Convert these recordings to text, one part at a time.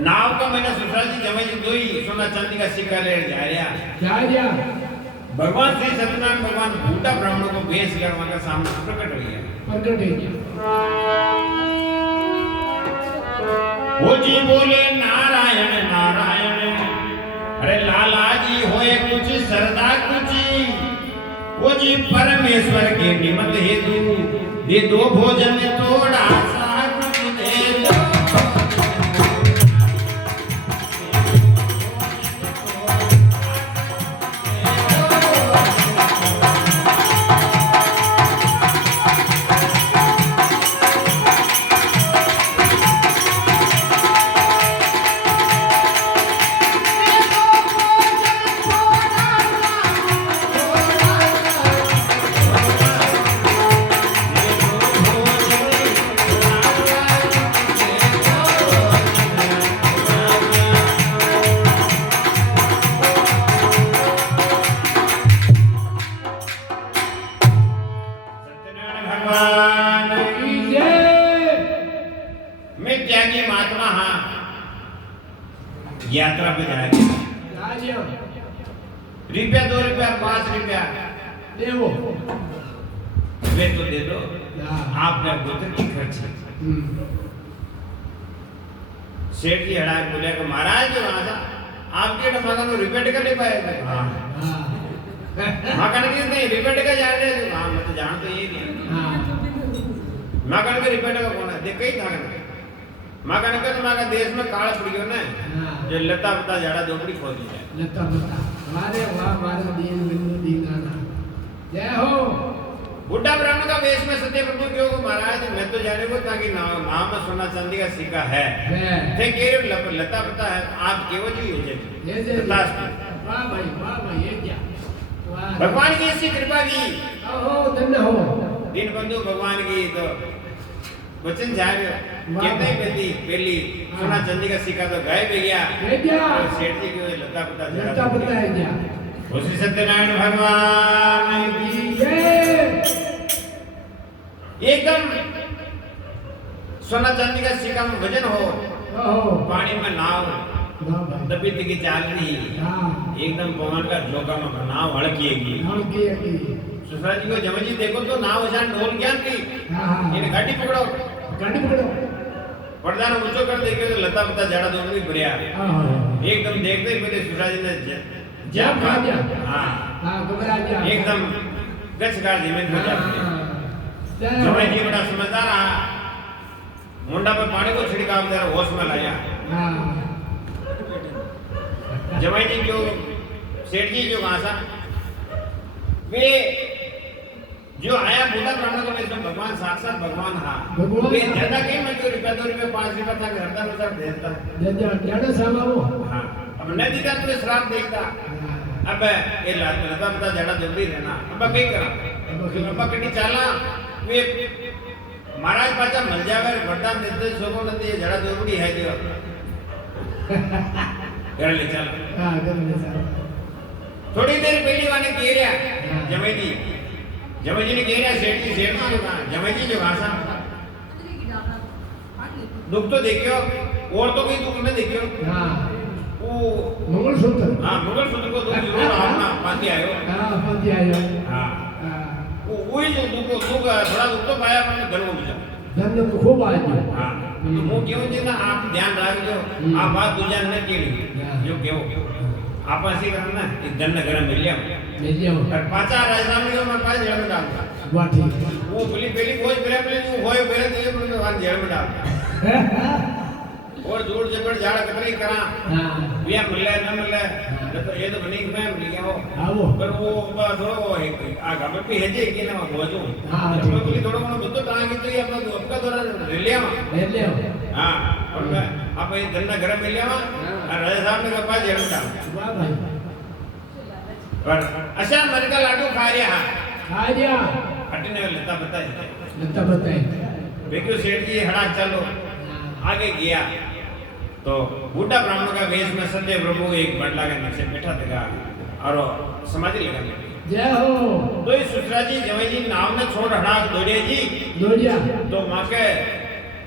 नाव का मैंने ससुराल जी जमाई जी दो ही सोना चांदी का सिक्का ले जा रहा भगवान श्री सत्यनारायण भगवान बूटा ब्राह्मणों को वेश करवा का सामने प्रकट हो गया। वो जी बोले नारायण नारायण, अरे लाला जी होए कुछ सरदा कुछ, वो जी परमेश्वर के निमित्त हेतु दे दो भोजन थोड़ा सा कुछ दे दो। यात्रा पे जाएंगे, रुपया 2 रुपया 5 रुपया दे वो वे तो दे दो, आपने गोत्र की खर्च। सेठ जी हड़ा बोले कि महाराज जो वहां था आपके डफागा में रुपया टिका ले पाएगा। हाँ माँ कहने की नहीं रुपया टिका जान रहे। हाँ मैं तो जान तो ये नहीं। माँ कहने के रुपया टिका कौन है देख कहीं था माँ कहने के तुम्हारा देश में काला पड़ गया ना जो लता पता जाड़ा झोपड़ी खोल दी है लता पता। वारे वाह वारे दीन बिंदु दीनाना जय हो। बुड्ढा ब्राह्मण का वेश में सत्य प्रभु क्यों महाराज मैं तो जाने को ताकि नाम में सोना चांदी का सिक्का है थे के लता पता है आप केवल जी हो जाए। वाह भाई ये क्या भगवान की ऐसी कृपा की हो धन्य हो। दिन बंधु भगवान की तो वचन जा रहे कहते ही पहली सोना चांदी का सिक्का तो गायब हो गया। सेठ जी की लता पता है क्या उसी सत्यनारायण भगवान की एकदम सोना चांदी का सिक्का में वजन हो पानी में नाव दबी की चाल नहीं एकदम पवन का झोंका में नाव हड़किएगी। ससुराल जी को जमा जी देखो तो नाव अचान ढोल क्या की इन्हें गाड़ी पकड़ो पर्दा ऊंचो कर देखे तो लता पता जड़ा दोनों बढ़िया एकदम देखते ही पहले ससुराल जी ने एकदम गचकार जमीन पर जाते जमाई जी बड़ा समझदार रहा मुंडा पर पानी को छिड़काव दे रहा होश में लाया। जमाई जी जो सेठ जी जो भाषा वे जो आया बूढ़ा ब्राह्मण को इसमें भगवान साक्षात भगवान हा वे ज्यादा कहीं मत रुपया 2 रुपया 5 रुपया था घरदा में देता ज्यादा सामाओ। हां अब नहीं दिखा तो श्राप देखता अब ये लता पता जड़ा जल्दी रहना अब कहीं करा अब कहीं चला वे महाराज पाचा मल जावे वरदान देते सोको नदी जड़ा जोबड़ी है जो कर ले चल। हां कर ले चल। थोड़ी देर पहली वाने कह रहा जमाई जी ने कह रहा सेठ जी जो कहा जमाई जी जो भाषा दुख तो देखियो और तो कोई दुख न देखियो। हां वो मंगलसूत्र मंगलसूत्र को दुख जरूर आपना पाती आयो। हां वही जो दुख थोड़ा दुख तो पाया मैंने गलवा में धन्य तो खूब आ गया। हां तो वो क्यों देना आप ध्यान रखो आप बात दूजा न केड़ी जो क्यों आप ऐसे करना एक गन्न गरम मिल लिया और पाचा राजनाम में मैं पास जेल में डालता वाह ठीक वो पहली खोज मेरे वो होए मेरे दिए पर मैं जेल में डालता और जोड़ जबड़ झाड़ कतरी करा बिया मिले न मिले तो ये तो बनी में मिल गया हो पर वो थोड़ा आ गबर पे है जे कि ना बोझो तो बोली थोड़ा मोड़ा तो टांग तो ये अपना आपका थोड़ा ले लिया हां और मैं आप ये गन्ना गरम मिल लिया और राजा साहब ने कहा जेल में डाल। वाह भाई और अच्छा मर का लाडू खा रिया हटने लता बताए देखियो सेठ जी हड़ा चलो आगे गया तो बूढ़ा ब्राह्मण का वेश में सत्य प्रभु एक बंडला के नीचे बैठा था और समाधि लगा जय हो। तो इस ससुरा जी जमाई जी नाव में छोड़ हड़ा दौड़िया जी दौड़िया तो माँ के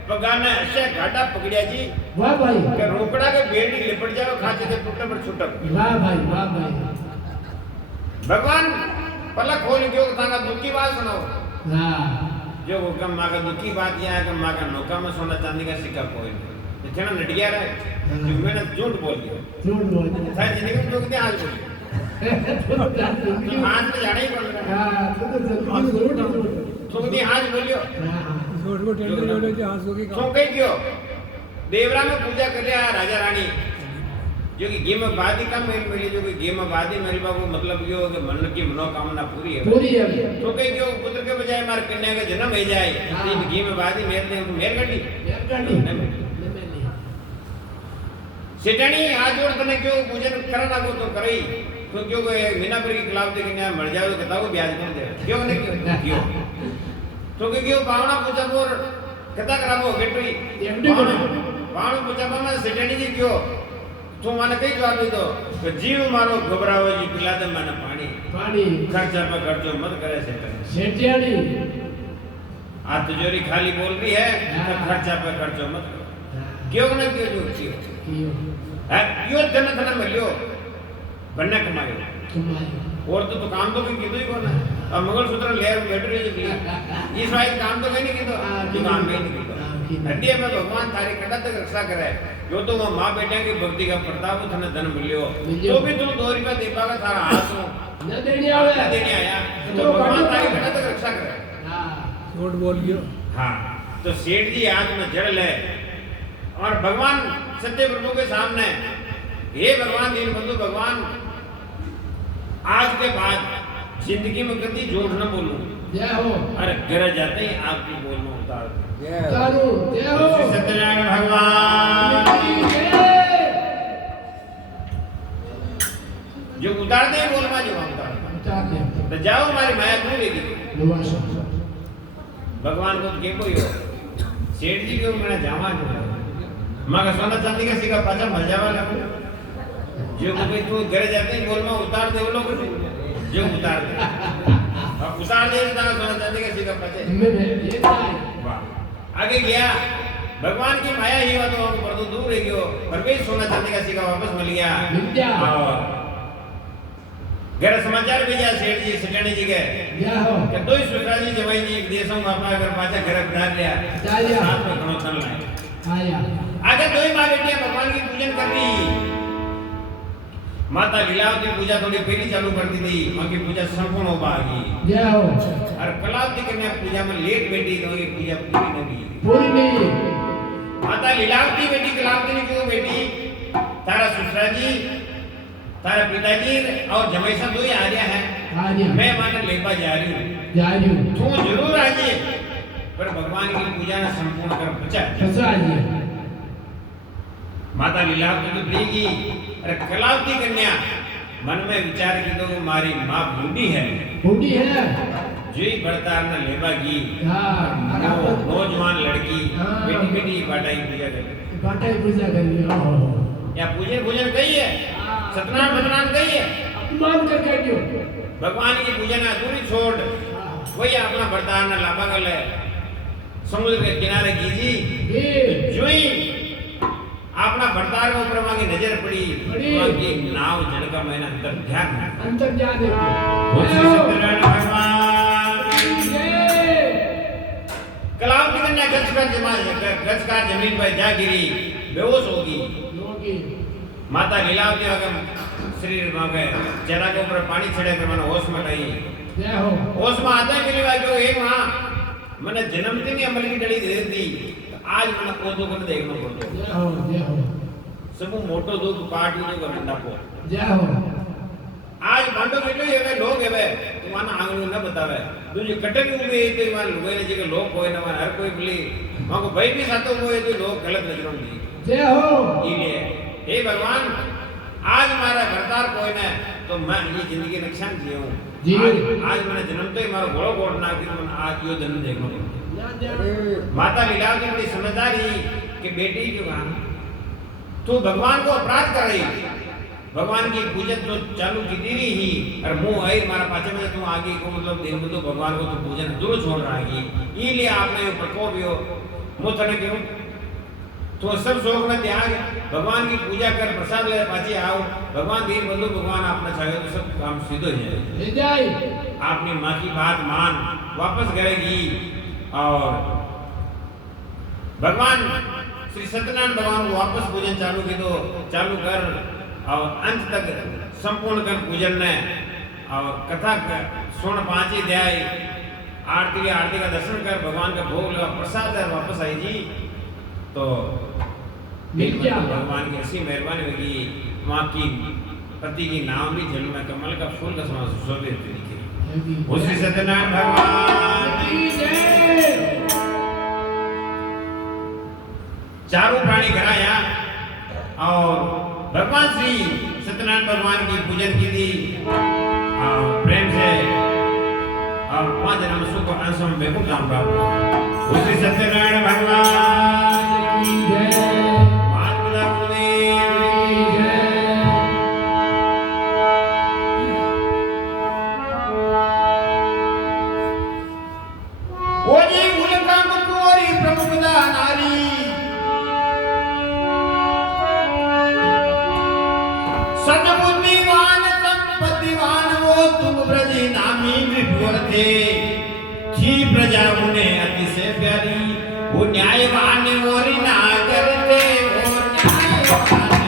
पगाने ऐसे घाटा पकड़िया जी वाह भाई के रोकड़ा के बेड़ी लिपट जाओ खाते थे टुकड़े पर छुटक वाह भाई भगवान पलक खोल के ताका दुख की बात सुनाओ हां जो हुक्म मां का दुख की बात यह है कि मां का नौका में सोना चांदी का सिक्का कोई इतना नटिया रहा जो मैंने झूठ बोल दिया सारी जिंदगी में झूठ दिया आज बोल आज तो जाना ही पड़ रहा है हां तो दी आज बोलियो हां तो कहीं क्यों देवरा में पूजा कर लिया राजा रानी जो कि गेम बादी का मेल मिली जो कि गेम बादी मेरे बाबू मतलब यो कि मन की मनोकामना पूरी है तो कहीं क्यों पुत्र के बजाय मार कन्या का जन्म हो जाए तो गेम बादी मेल दे मेल गड्डी सेठानी आज और तने क्यों पूजन करना को तो करई तो क्यों मीनापुर की खिलाफ दे कन्या मर जाओ तो बताओ ब्याज कौन दे क्यों नहीं क्यों तो क्यों पावना पूजा पर कथा कराबो गेटरी पावना पूजा पर सेठानी जी क्यों तू माने कई जवाब दे दो तो जीव मारो घबराओ जी पिला दे माने पानी खर्चा पर खर्चो मत करे सेठानी आ तिजोरी खाली बोल रही है तो खर्चा पर खर्चो मत करो क्यों ना क्यों जो क्यों यो धन धन मिलियो बनने कमायो और तो काम तो कोई कीधो ही कोना अब मंगल सूत्र ले बैटरी जी इस वाइज काम तो कहीं नहीं कीधो जो काम में नहीं कीधो हड्डिया में भगवान तारी कड़ा तक रक्षा करे जो तो वो मां बेटे की भक्ति का प्रताप थने धन मिलियो तो भी तुम 2 रुपया दे पागा थारा हाथ में न देने आया तो भगवान तारी कड़ा तक रक्षा करे हां झूठ बोल लियो हां तो सेठ जी आज में जड़ ले और भगवान सत्य प्रभु के सामने हे भगवान दीनबंधु भगवान आज के बाद जिंदगी में कभी झूठ न बोलूं जय हो अरे गिर जाते ही आपकी बोलना उतार उतारो जय हो सत्यनारायण भगवान जो उतार दे बोल मा जो उतार दे तो जाओ हमारी माया क्यों लेगी भगवान को के कोई हो सेठ जी को मेरा जामा जो मां का सोना चांदी का सिक्का पाछा मर जावा लगो जो कोई तू घर जाते ही बोल मा उतार दे वो लोग जो उतार दे अब उतार दे तो सोना चांदी का सिक्का पाछे वाह आगे गया भगवान की माया ही हुआ तो हमको पर तो दूर रह गयो पर भी सोना चांदी का सिक्का वापस मिल गया और घर समाचार भेजा सेठ जी सेठानी जी के कि दो ही सुखराज जी जमाई जी एक देशों में अपना घर पाछा घर डाल लिया साथ में घणो थन लाए आगे दो ही मां बेटियां भगवान की पूजन कर रही माता लीलावती पूजा थोड़ी पहली चालू कर दी थी मां की पूजा संपूर्ण हो पागी जय हो और कलावती कन्या पूजा में लेट बैठी तो ये पूजा पूरी नहीं माता लीलावती बेटी कलावती ने क्यों बेटी तारा ससुरा जी तारा पिताजी और जमैसा दो ही आ रहा है मैं माने लेपा जा रही हूं तू जरूर आ जाइए पर भगवान की पूजा ने संपूर्ण कर बचा माता लीलावती तो प्रियगी अरे कलावती कन्या मन में विचार की तो मारी मां बूढ़ी है जो ही बड़तार न लेबागी नौजवान लड़की बेटी बेटी बाटाई पूजा कर या पूजन पूजन कही है सतनाम बदनाम कही है अपमान करके क्यों भगवान की पूजा ना अधूरी छोड़ वही अपना बड़तार न लाभा कर ले समुद्र के किनारे कीजी जो ही अपना बड़तार के ऊपर मांगी नजर पड़ी मांगी नाव झड़का मैंने अंतर ध्यान कलावती कन्या गजकार जमीन पर जा गिरी बेहोश होगी माता लीलावती अगम शरीर में चेहरा के ऊपर पानी छिड़े कर मैंने होश में आई होश में आते मिली भाई जो एक मां मैंने जन्मदिन की अमल की डली दे दी आज मैंने कोदो को देखना पड़तो सब मोटो दुख पार्टी जो गंडा को आज बांडो बेटो ये लोग है तुम्हारा आंगन न बतावे दूसरी कटक हुए तो मान लोगे ने जे लोग कोई ना हर कोई बोली मां को भाई भी सातो हुए तो लोग गलत नजरों दी जय हो ये हे भगवान आज हमारा घरदार कोई ने तो मैं ये जिंदगी नुकसान किया हूं आज मैंने जन्म तो ही मारो घोड़ो घोड़ ना कि मैं आज यो जन्म देखो माता लीलावती बड़ी समझदारी कि बेटी क्यों कहा तू भगवान को अपराध कर रही भगवान की पूजन तो चालू की दीरी ही और मुंह आई मारा पाचे में तू आगे को मतलब दिन तो भगवान को तो पूजन दूर छोड़ रहा है ये लिए आपने प्रकोप यो હું તને કહું तो सब शोक में त्याग भगवान की पूजा कर प्रसाद ले पाछे आओ भगवान दीन बंधु भगवान आपने चाहे तो सब काम सीधो हो जाए आपनी माँ की बात मान वापस करेगी और भगवान श्री सत्यनारायण भगवान को वापस पूजन चालू कर और अंत तक संपूर्ण कर पूजन ने और कथा सुन पांची ध्याय आरती का दर्शन कर भगवान का भोग लगा प्रसाद है वापस आई जी तो भगवान की ऐसी मेहरबानी होगी माँ की पति की नाम भी जल में कमल का फूल का समान सुशोभित दिखे उसी सत्यनारायण भगवान की जय। चारों प्राणी कराया और भगवान श्री सत्यनारायण भगवान की पूजन की थी प्रेम से और 5 जन्म सुख और अंश में बेकुब धाम प्राप्त उसी सत्यनारायण भगवान की जय। महात्मा गुरुदेव की जय। ओ जी उलका मुकोरी प्रमुखदा नारी सद्बुद्धिवान संपत्तिवान वो तुम ब्रजी नामी विभुर थे थी प्रजा उन्हें अतिशय प्यारी वो न्यायवान और ना करते वो न्यायवान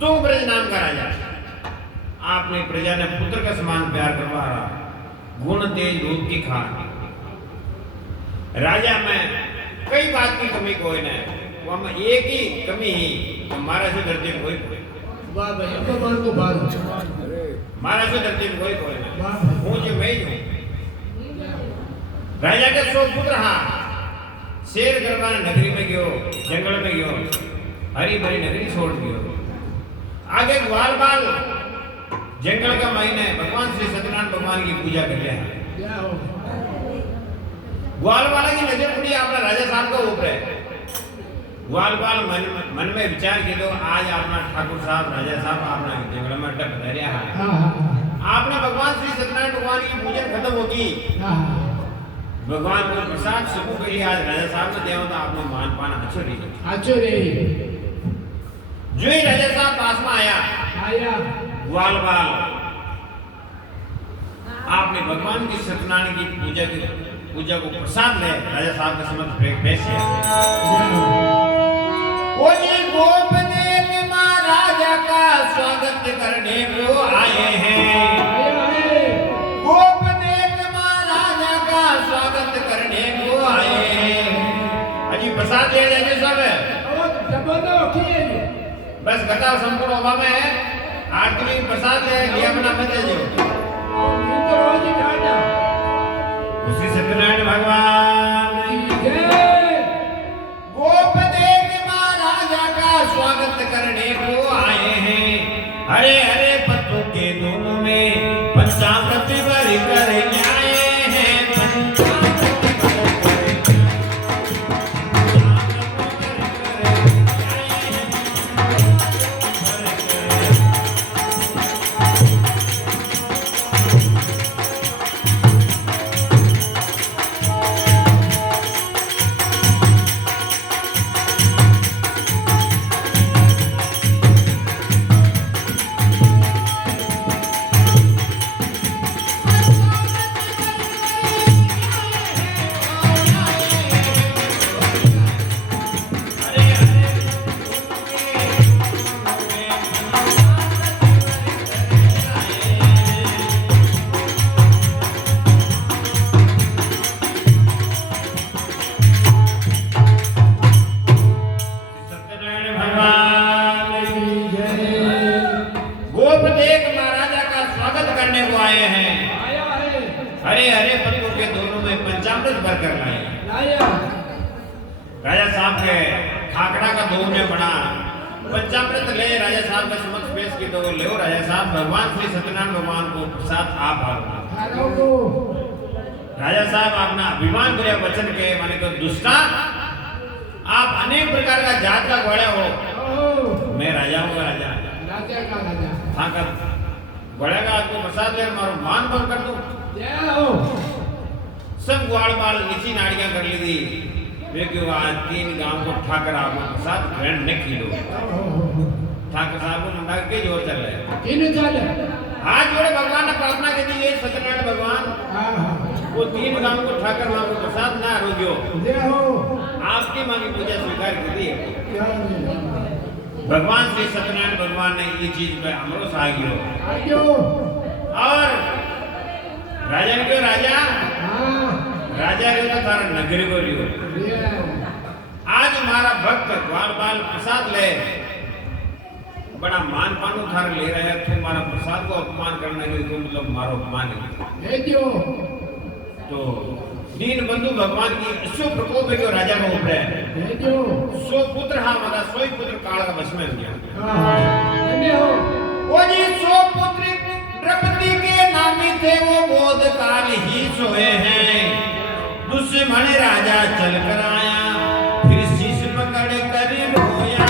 तुम ब्रज नाम का राजा आपने प्रजा ने पुत्र का समान प्यार करवा रहा गुण तेज रूप की खान राजा में कई बात की कमी कोई नहीं वो हम एक ही कमी ही हमारा से धरती में कोई वाह भाई अब मान को बात हमारा से धरती में कोई नहीं हूँ जो मैं हूँ राजा के 100 पुत्र हाँ शेर करवाना नगरी में गयो जंगल में गयो हरी भरी नगरी छोड़ दियो आगे ग्वाल बाल जंगल का महीने भगवान श्री सत्यनारायण भगवान की पूजा कर लिया ग्वाल वाला की नजर पड़ी अपना राजा साहब का ऊपर है ग्वाल बाल मन में विचार किया तो आज अपना ठाकुर साहब राजा साहब अपना जंगल में अटक धरिया है आपने भगवान श्री सत्यनारायण भगवान की पूजन खत्म होगी भगवान को प्रसाद सुख के लिए आज राजा साहब ने दिया होता आपने मान पाना अच्छो रही जो ही राजा साहब पास में आया ग्वाल बाल आपने भगवान की सत्यनारायण की पूजा को प्रसाद ले राजा साहब के समक्ष पेश किया ओ जी गोप देव महाराजा का स्वागत करने को आए हैं गोप देव महाराजा का स्वागत करने को आए हैं अजी प्रसाद ले राजा साहब बस कथा संपूर्ण होगा में आरती में प्रसाद ले लिया बना मत जो उसी सत्यनारायण भगवान की जय गोपदेव महाराजा का स्वागत करने को आए हैं हरे हरे पत्तों के दोनों में पंचामृत भर कर आए हैं आए हैं, आया है, हरे हरे पत्तों के दोनों में पंचामृत भरकर लाए। लाया, राजा साहब के खाकड़ा का दो में बना पंचामृत ले राजा साहब के समक्ष पेश की तो ले राजा साहब भगवान श्री सत्यनारायण भगवान को प्रसाद आप हारो, राजा साहब अपना अभिमान भरे वचन के माने को दुष्टा आप अनेक प्रकार का जात का घोड़ा हो, मैं राजा हूँ राजा राजा का राजा, हाँ कर घोड़ा का आपको प्रसाद ले मारो मान भंग कर दूं, जय हो, सब ग्वाल बाल नीची नाड़ियां कर ली थी, वे क्यों आज 3 गांव को ठाकर आपको प्रसाद ग्रहण न की लो, ठाकर साहब को मंडा के जोर चल रहे, किन चल, हाथ जोड़े भगवान ने प्रार्थना की थी, ये सत्यनारायण भगवान वो 3 गांव को ठाकर मां को प्रसाद ना रोगियो, जय हो, आपकी मां की पूजा स्वीकार की थी, भगवान श्री सत्यनारायण भगवान ने ये चीज पे हमरो सागियो, और राजा ने क्यों राजा राजा रे तो तारा नगरी को रियो, आज हमारा भक्त ग्वाल बाल प्रसाद ले बड़ा मान पानु थार ले रहा है, तू हमारा प्रसाद को अपमान करने के लिए मतलब मारो अपमान है तो दीन बंधु भगवान की अशो प्रकोप है जो राजा को ऊपर है, सो पुत्र हाँ मारा सोई पुत्र काल का वश में हो गया, वो जी सो पुत्र द्रौपदी के नामी थे वो बोध काल ही सोए हैं, दुश्मन राजा चल कर आया फिर शीश पकड़ कर रोया,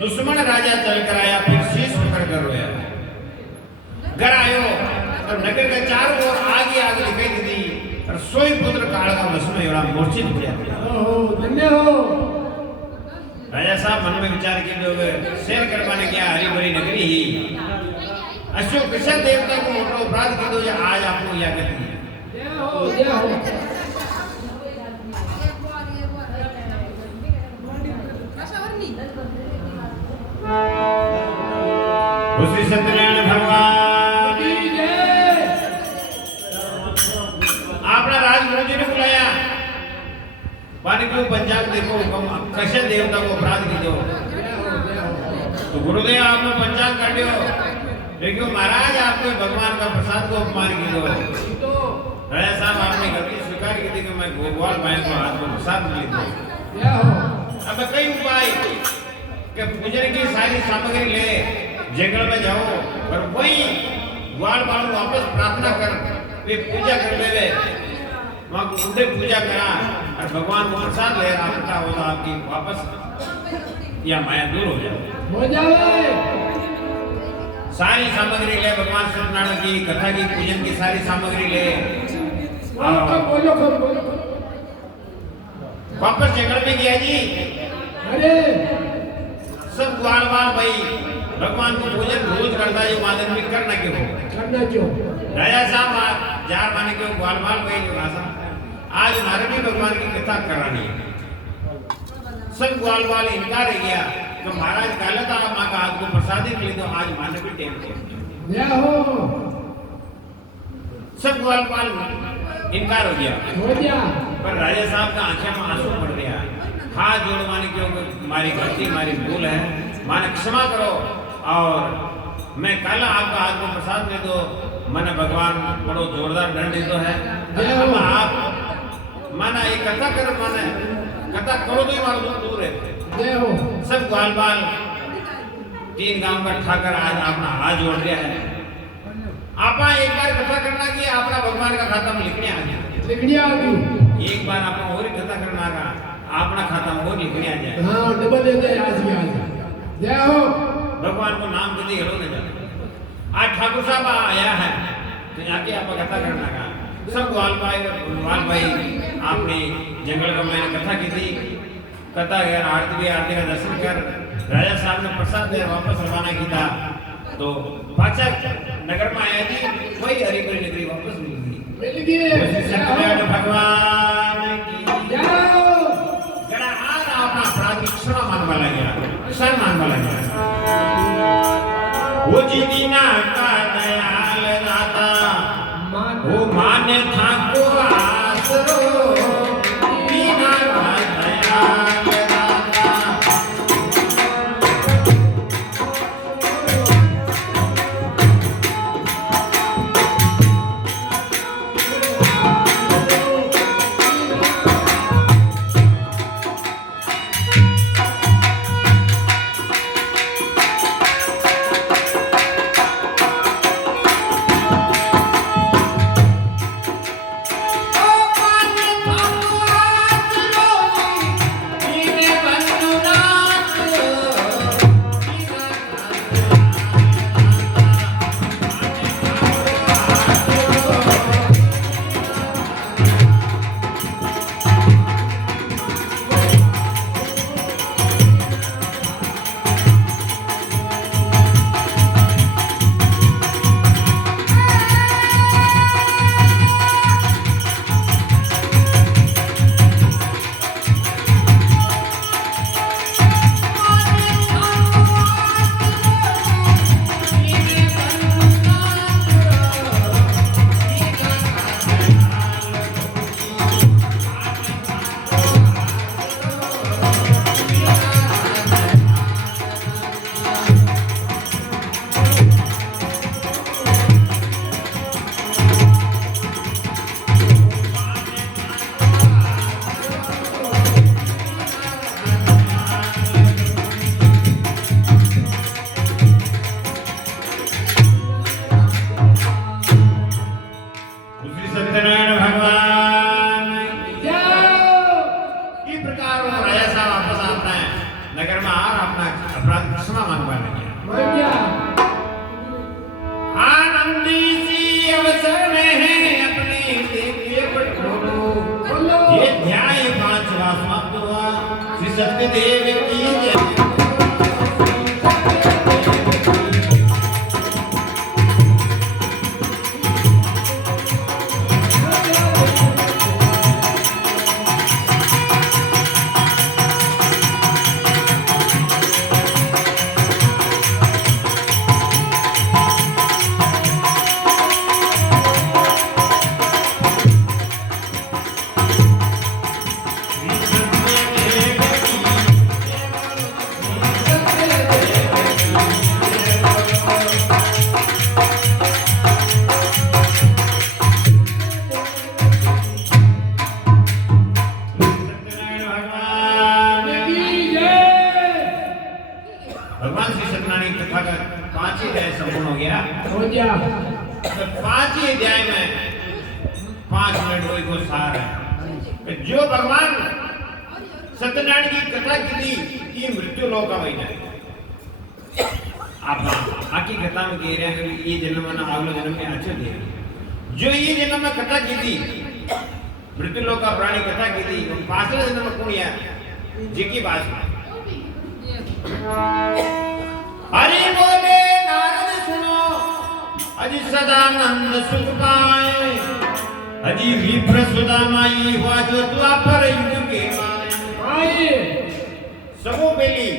दुश्मन राजा चल कर आया फिर शीश पकड़ कर रोया, घर आयो और नगर के चारों ओर आगे आगे दिखाई दी और सोई पुत्र काल का वश में बड़ा मूर्छित हो गया, धन्य हो, राजा साहब मन में विचार किए लोग शेर करवाने क्या हरी भरी नगरी ही अशोक कृष्ण देवता को मोटा अपराध कर दो आज आपको यह कहती है, जय हो, जय हो, श्री सत्यनारायण भगवान आपने राजगुरु जी ने बुलाया, पानी क्यों पंचांग देखो कृष्ण देवता को अपराध की दो, तो गुरुदेव आपने पंचांग कर दियो, लेकिन महाराज आपने भगवान का प्रसाद को अपमान की दो, राजा साहब आपने गलती स्वीकार की थी कि मैं गोपाल भाई को हाथ में प्रसाद मिली दो, अब कई उपाय कि पूजन की सारी सामग्री ले जंगल में जाओ और वही ग्वाल बाल वापस प्रार्थना कर वे पूजा कर ले वहां उनसे पूजा करा और भगवान को प्रसाद ले आपका होगा आपकी वापस या माया दूर हो जाए, सारी सामग्री ले भगवान सत्यनारायण की कथा की पूजन की सारी सामग्री ले वापस जंगल में गया जी, अरे सब ग्वाल बाल भाई भगवान को पूजन रोज करता है, जो मादन भी करना क्यों राजा साहब जार माने क्यों ग्वाल बाल भाई जो भाषा आज हमारे भी भगवान की कथा करानी है, सब ग्वाल बाल इनकार रह गया तो महाराज काला था माँ का हाथ को प्रसादी मिली तो आज माने भी टेम सब ग्वाल बाल इनकार हो गया, पर राजा साहब का आंखें में आंसू पड़ गया, हाथ जोड़ माने क्यों हमारी गलती हमारी भूल है, माने क्षमा करो और मैं कल आपका हाथ को प्रसाद दे दो, मैंने भगवान बड़ो जोरदार दंड दे दो है, अब आप माना ये कथा करो, माने कथा करो तो ही मारो दूर है, सब ग्वाल बाल 3 गांव का ठाकर आज अपना हाथ जोड़ रहा है, आपा ये खाता में लिखने आ गया लिखनी आ गई एक बार आप और ही कथा करना का अपना खाता में और लिखने आ जाए हाँ डबल दे दे आज जय हो भगवान को नाम दे हेलो न जाए आज ठाकुर साहब आया है तो आके आप कथा करना का सब वाल भाई आपने जंगल का मैंने कथा की थी कथा यार आरती का दर्शन कर राजा साहब ने प्रसाद दे वापस रवाना की था तो पाचक नगर में आया थी वही हरिपुरी नगरी वापस मिल गई सत्यनारायण भगवान की जरा आज अपना अपराध क्षमा मानवा लगा क्षण मानवा लगा वो जी दीना का दयाल दाता वो माने ठाको आसरो दीना का दयाल दाता सत्यनारायण भगवान की प्रकार वो राजा साहब वापस आता है नगर में और अपना अपराध क्षमा मांगवा लगे आनंदी सी अवसर में है अपने दिव्य पट खोलो ये ध्याय पांचवा समाप्त हुआ श्री सत्यदेव की जय भगवान श्री सत्यनारायण कथा का 5 अध्याय संपूर्ण हो गया तो 5 ही अध्याय में 5 मिनट कोई को सार है जो भगवान सत्यनारायण की कथा की थी ये मृत्यु लोक का महीना आप आकी कथा में कह रहे हैं ये जन्म में अगले जन्म में अच्छे थे जो ये जन्म में कथा की थी मृत्यु लोक का प्राणी कथा की थी पांचवे जन्म में कौन है जी की बात हरि बोले नारद सुनो अजी सदानंद सुख पाए अजी विप्र सुदामाई हुआ जो द्वापर युग के माए सबो बेली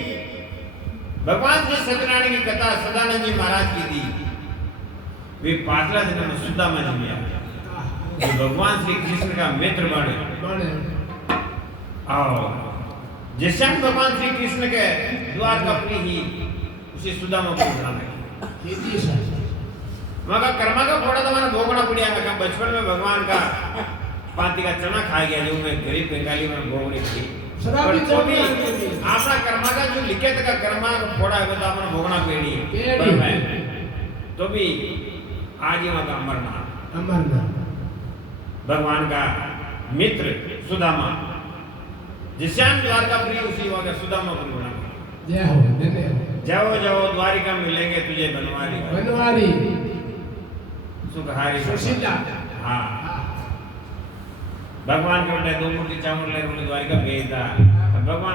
भगवान श्री सत्यनारायण की कथा सदानंद जी महाराज की थी वे पांचला जन्म में सुदामा जी में आए भगवान श्री कृष्ण का मित्र बने और जैसे भगवान श्री कृष्ण के द्वार का अपनी ही उसे सुदामा को उठाना मगर कर्मा का फोड़ा तो मैंने भोगना पड़ा मैं बचपन में भगवान का पाती का चना खा गया जो मैं गरीब बंगाली में भोगने की आपका कर्मा का जो लिखे का कर्मा का फोड़ा है तो आपने भोगना पेड़ी तो भी आज ये मत अमरनाथ भगवान का मित्र सुदामा, जिश्याम द्वारकापुरी उसी वक्त सुदामा को बुलाना। जय हो, धन्यवाद। जाओ जाओ द्वारिका मिलेंगे तुझे बनवारी, बनवारी सुखहारी सुशीला। हाँ, भगवान के उल्टे 2 मूर्ति चावल ले द्वारिका भेजता। भगवान